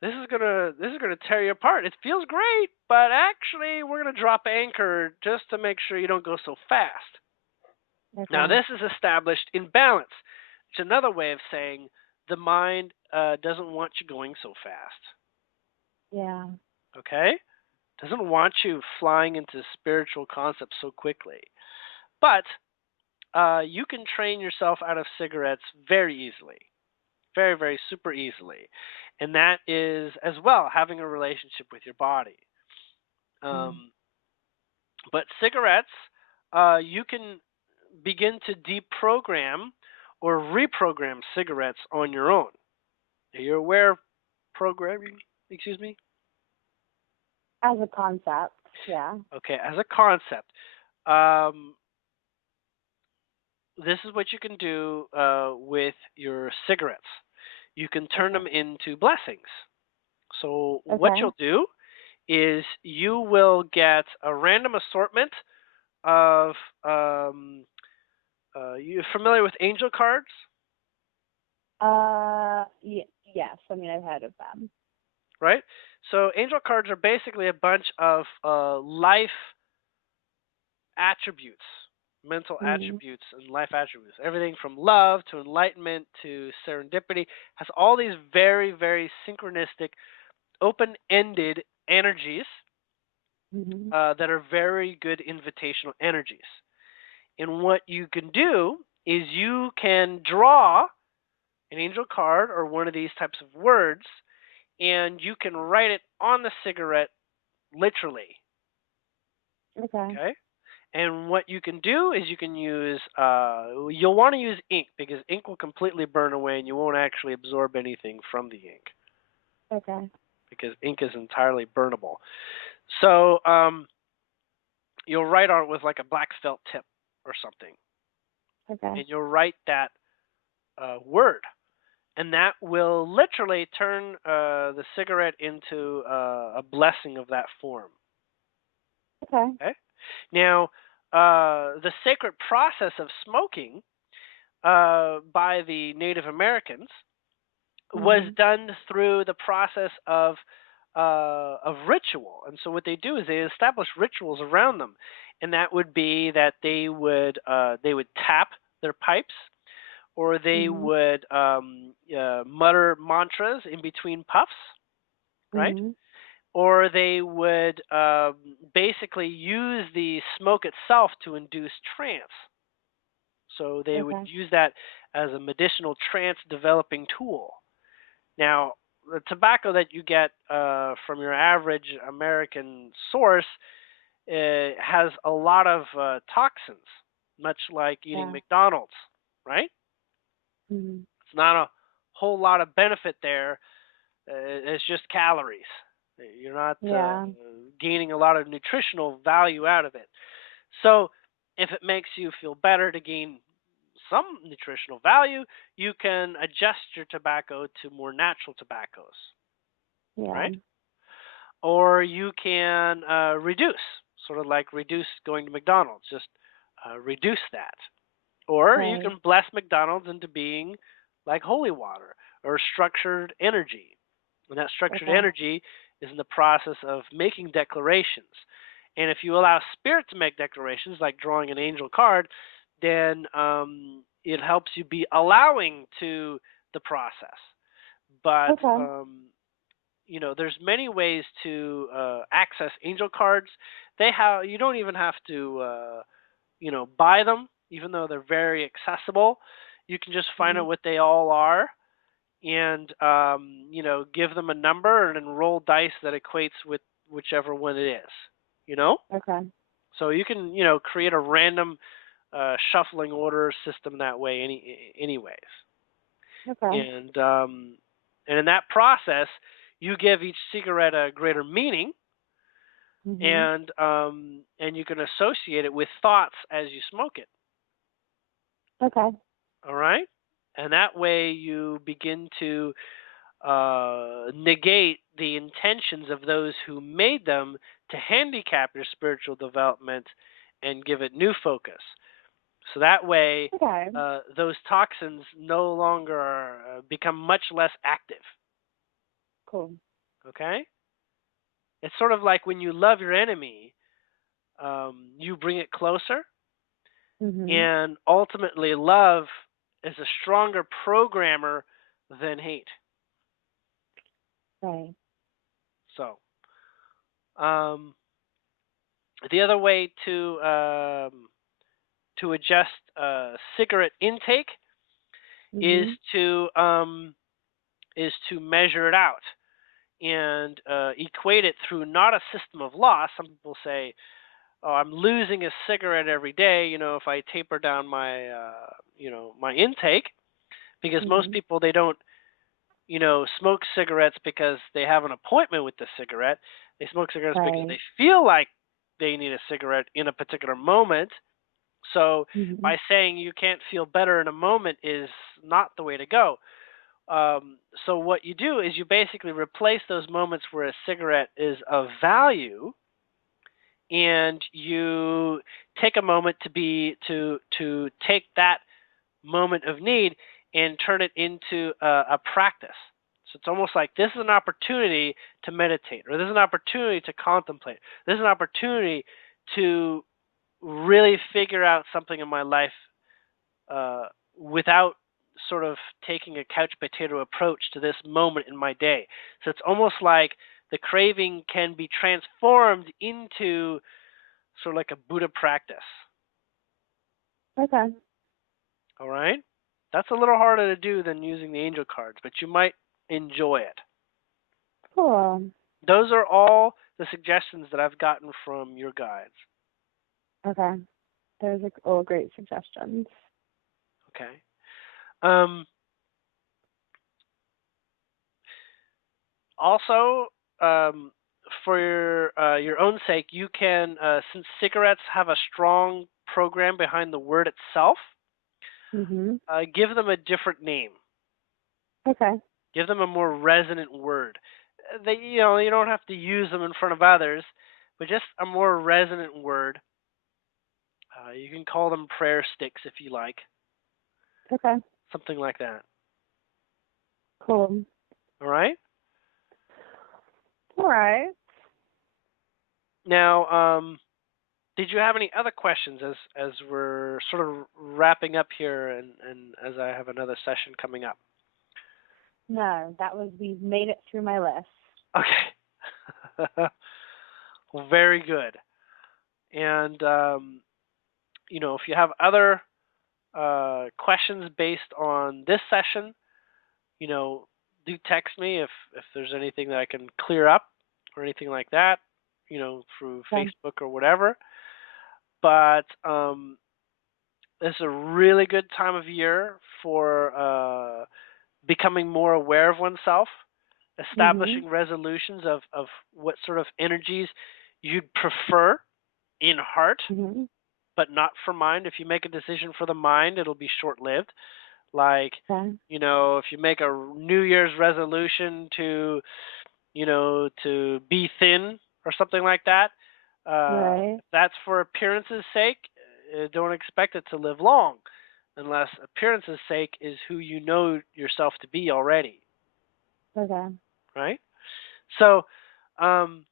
this is gonna tear you apart. It feels great, but actually we're gonna drop anchor just to make sure you don't go so fast. Now, Okay. this is established in balance. It's another way of saying the mind doesn't want you going so fast. Yeah. Okay? Doesn't want you flying into spiritual concepts so quickly. But you can train yourself out of cigarettes very easily. Very, very super easily. And that is, as well, having a relationship with your body. Mm. Um, but cigarettes, you can begin to deprogram or reprogram cigarettes on your own. Are you aware of programming? Excuse me? As a concept, yeah. Okay, as a concept, um, this is what you can do with your cigarettes. You can turn Okay. them into blessings. So, what Okay. you'll do is you will get a random assortment of. You familiar with angel cards, Yes. I mean, I've heard of them. right? So, angel cards are basically a bunch of life attributes, mental Mm. attributes, and life attributes. Everything from love to enlightenment to serendipity has all these very, very synchronistic, open ended energies Mhm. that are very good invitational energies. And what you can do is you can draw an angel card or one of these types of words, and you can write it on the cigarette literally. Okay. Okay? And what you can do is you can use, you'll want to use ink because ink will completely burn away and you won't actually absorb anything from the ink Okay. because ink is entirely burnable. So you'll write on it with like a black felt tip or something, Okay. and you'll write that word, and that will literally turn the cigarette into a blessing of that form. Okay. Okay? Now, the sacred process of smoking by the Native Americans was Mhm. done through the process of ritual. And so what they do is they establish rituals around them, and that would be that they would tap their pipes, or they Mhm. would mutter mantras in between puffs, right? Mhm. Or they would basically use the smoke itself to induce trance. So they would Okay. use that as a medicinal trance developing tool. Now, the tobacco that you get from your average American source has a lot of toxins, much like eating Yeah. McDonald's, right? Mhm. It's not a whole lot of benefit there. It's just calories. You're not Yeah. gaining a lot of nutritional value out of it. So, if it makes you feel better to gain some nutritional value, you can adjust your tobacco to more natural tobaccos, Yeah. right? Or you can reduce, sort of like reduce going to McDonald's, just reduce that. Or you Right. can bless McDonald's into being like holy water or structured energy. And that structured Okay. energy is in the process of making declarations. And if you allow spirit to make declarations, like drawing an angel card, then it helps you be allowing to the process. But Okay. there's many ways to access angel cards. You don't even have to buy them, even though they're very accessible. You can just find out Mhm. what they all are and give them a number and then roll dice that equates with whichever one it is. You know, Okay. so you can create a random shuffling order system that way. Anyways, Okay. and in that process, you give each cigarette a greater meaning, Mhm. and you can associate it with thoughts as you smoke it. Okay. All right, and that way you begin to negate the intentions of those who made them to handicap your spiritual development and give it new focus. So that way, Okay. those toxins no longer become much less active. Cool. Okay? It's sort of like when you love your enemy, you bring it closer, Mhm. and ultimately love is a stronger programmer than hate. Right. So, um, the other way to adjust cigarette intake is Mhm. to um, is to measure it out and equate it through not a system of loss. Some people say, "Oh, I'm losing a cigarette every day. If I taper down my my intake," because most Mhm. people they don't smoke cigarettes because they have an appointment with the cigarette. They smoke cigarettes because Right. they feel like they need a cigarette in a particular moment. So Mhm. by saying you can't feel better in a moment is not the way to go. So what you do is you basically replace those moments where a cigarette is of value, and you take a moment to take that moment of need and turn it into a practice. So it's almost like this is an opportunity to meditate, or this is an opportunity to contemplate. This is an opportunity to really figure out something in my life uh, without sort of taking a couch potato approach to this moment in my day. So it's almost like the craving can be transformed into sort of like a Buddha practice. Okay. All right? That's a little harder to do than using the angel cards, but you might enjoy it. Cool. Those are all the suggestions that I've gotten from your guides. Okay. Those are all great suggestions. Okay. Um, Also, for your own sake, you can, since cigarettes have a strong program behind the word itself, Mhm. give them a different name. Okay. Give them a more resonant word. You don't have to use them in front of others, but just a more resonant word. You can call them prayer sticks if you like, Okay. something like that. Cool. All right. All right. Now, did you have any other questions as we're sort of wrapping up here, and as I have another session coming up? No, we've made it through my list. Okay. Well, very good. And if you have other questions based on this session, you know, do text me if there's anything that I can clear up or anything like that, through Okay. Facebook or whatever. But this is a really good time of year for becoming more aware of oneself, Mhm. establishing resolutions of what sort of energies you'd prefer in heart, Mhm. but not for mind. If you make a decision for the mind, it'll be short lived. Like, Okay. if you make a New Year's resolution to be thin or something like that, Right. if that's for appearance's sake, don't expect it to live long, unless appearance's sake is who you know yourself to be already, Okay. right? So, um,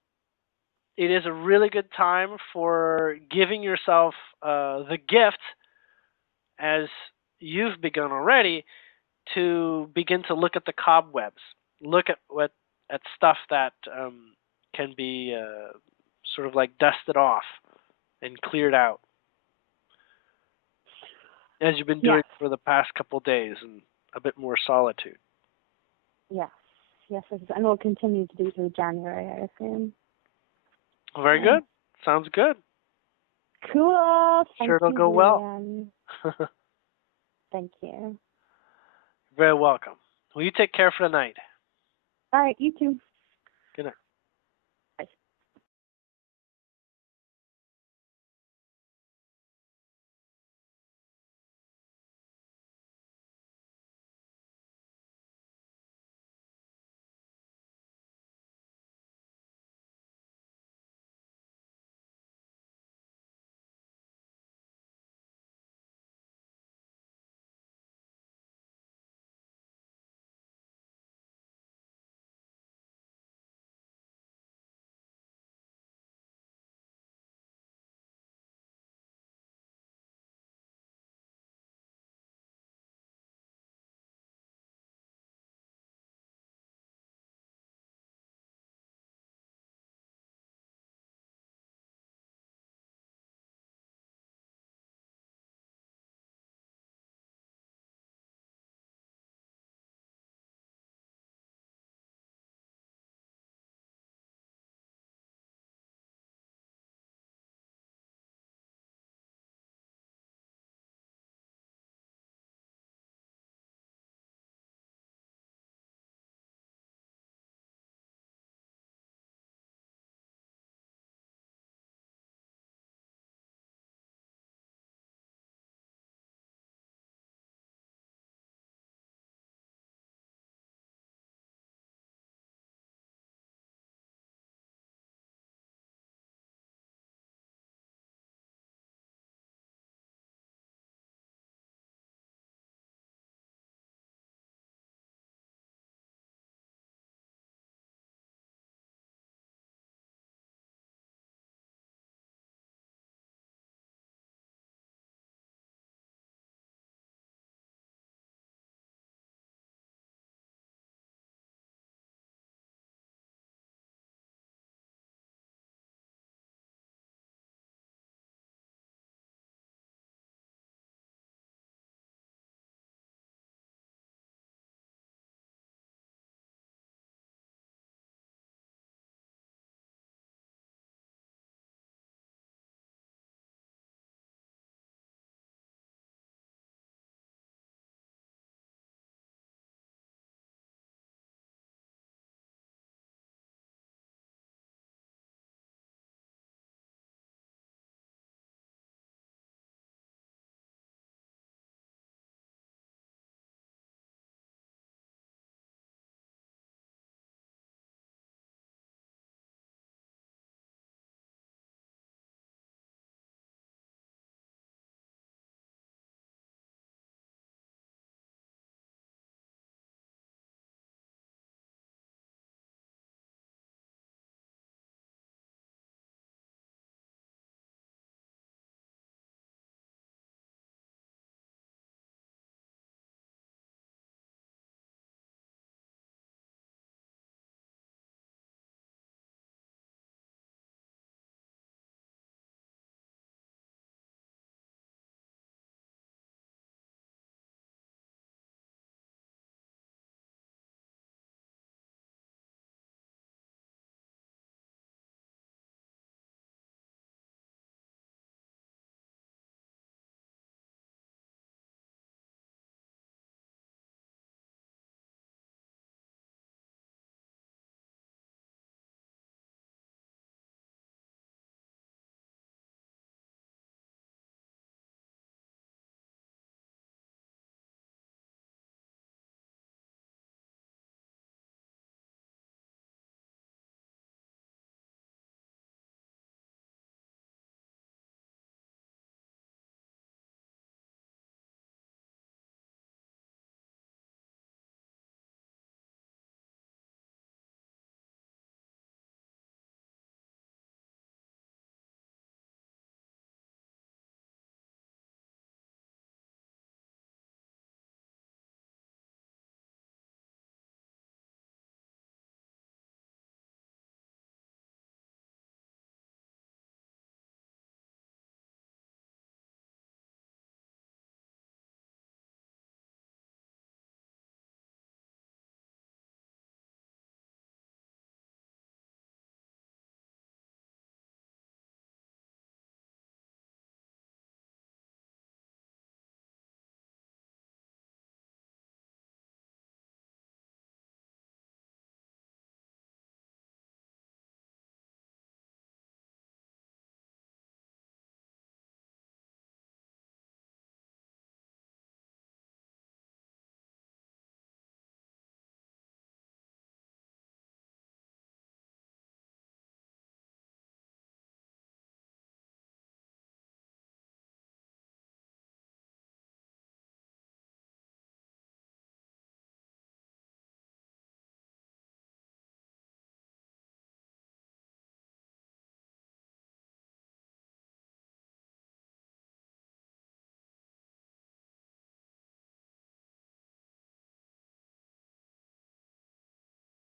it is a really good time for giving yourself the gift, as you've begun already, to begin to look at the cobwebs, look at stuff that can be sort of like dusted off and cleared out, as you've been doing Yes. for the past couple days, and a bit more solitude. Yes. Yes. Yes. And we'll continue to do through January, I assume. Very So. good. Sounds good. Cool. Sure, Thank it'll you, go well. Julien. Thank you. Very welcome. Well, you take care for the night. All right. You too.